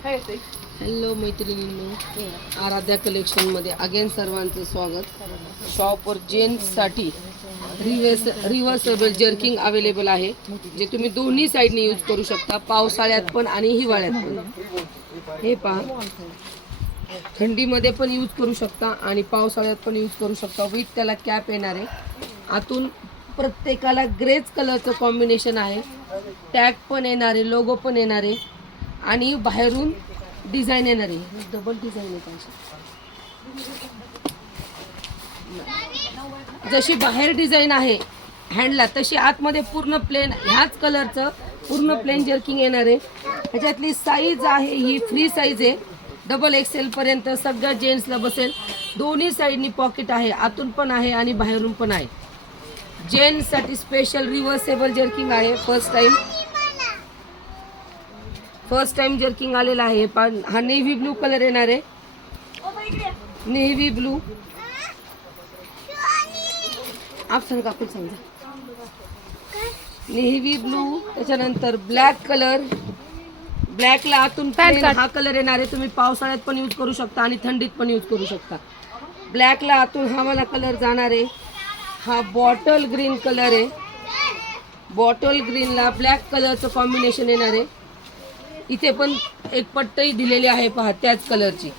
Hello मैत्रिणींनो, Aaradhya collection मध्ये again सर्वांचं स्वागत. शॉपवर जेंट्ससाठी रिव्हर्सेबल जर्किंग अवेलेबल आहे, जे तुम्ही दोन्ही साईडने यूज करू शकता, पावसाळ्यात पण आणि हिवाळ्यात पण. हे पहा, थंडीमध्ये पण यूज करू शकता आणि पावसाळ्यात पण यूज करू शकता. विथ त्याला कॅप येणार आहे. आतून प्रत्येकाला ग्रेच कलरचं कॉम्बिनेशन आहे. टॅग पण येणार आहे, लोगो पण येणार आहे आणि बाहेरून डिझाईन येणार आहे. डबल डिझाईन आहे जशी बाहेर डिझाईन आहे हँडला, तशी आतमध्ये पूर्ण प्लेन ह्याच कलरचं पूर्ण प्लेन जर्किंग येणार आहे. ह्याच्यातली साईज आहे ही फ्री साईज आहे, डबल एक्सेल पर्यंत सगळ्या जेंट्सला बसेल. दोन्ही साईडनी पॉकेट आहे, आतून पण आहे आणि बाहेरून पण आहे. जेंट्ससाठी स्पेशल रिव्हर्सेबल जर्किंग आहे. फर्स्ट टाइम जर्किंग आलेला आहे. हा नेव्ही ब्लू कलर येणार आहे, नेव्ही ब्लू. आप सांगा, आपण समजा नेव्ही ब्लू. त्याच्यानंतर ब्लॅक कलर, ब्लॅकला आतून हा कलर येणार आहे. तुम्ही पावसाळ्यात पण यूज करू शकता आणि थंडीत पण यूज करू शकता. ब्लॅकला आतून हा वाला कलर जाणार आहे. हा बॉटल ग्रीन कलर आहे. बॉटल ग्रीनला ब्लॅक कलरचं कॉम्बिनेशन येणार आहे. इथे पण एक पट्टी दिलेली आहे पहा, त्याच कलरची.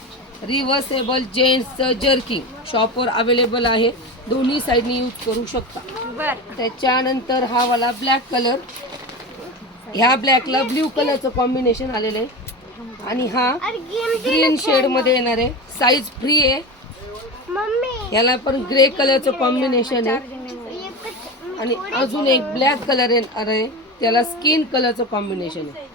रिव्हर्सेबल जेंट्सचं जर्किंग शॉपवर अवेलेबल आहे, दोन्ही साईडनी यूज करू शकता. त्याच्यानंतर हा वाला ब्लॅक कलर, ह्या ब्लॅकला ब्ल्यू कलरचं कॉम्बिनेशन आलेलं आहे आणि हा ग्रीन शेडमध्ये येणार आहे. साईज फ्री आहे. ह्याला पण ग्रे कलरचं कॉम्बिनेशन आहे आणि अजून एक ब्लॅक कलर येणार आहे, त्याला स्किन कलरचं कॉम्बिनेशन आहे.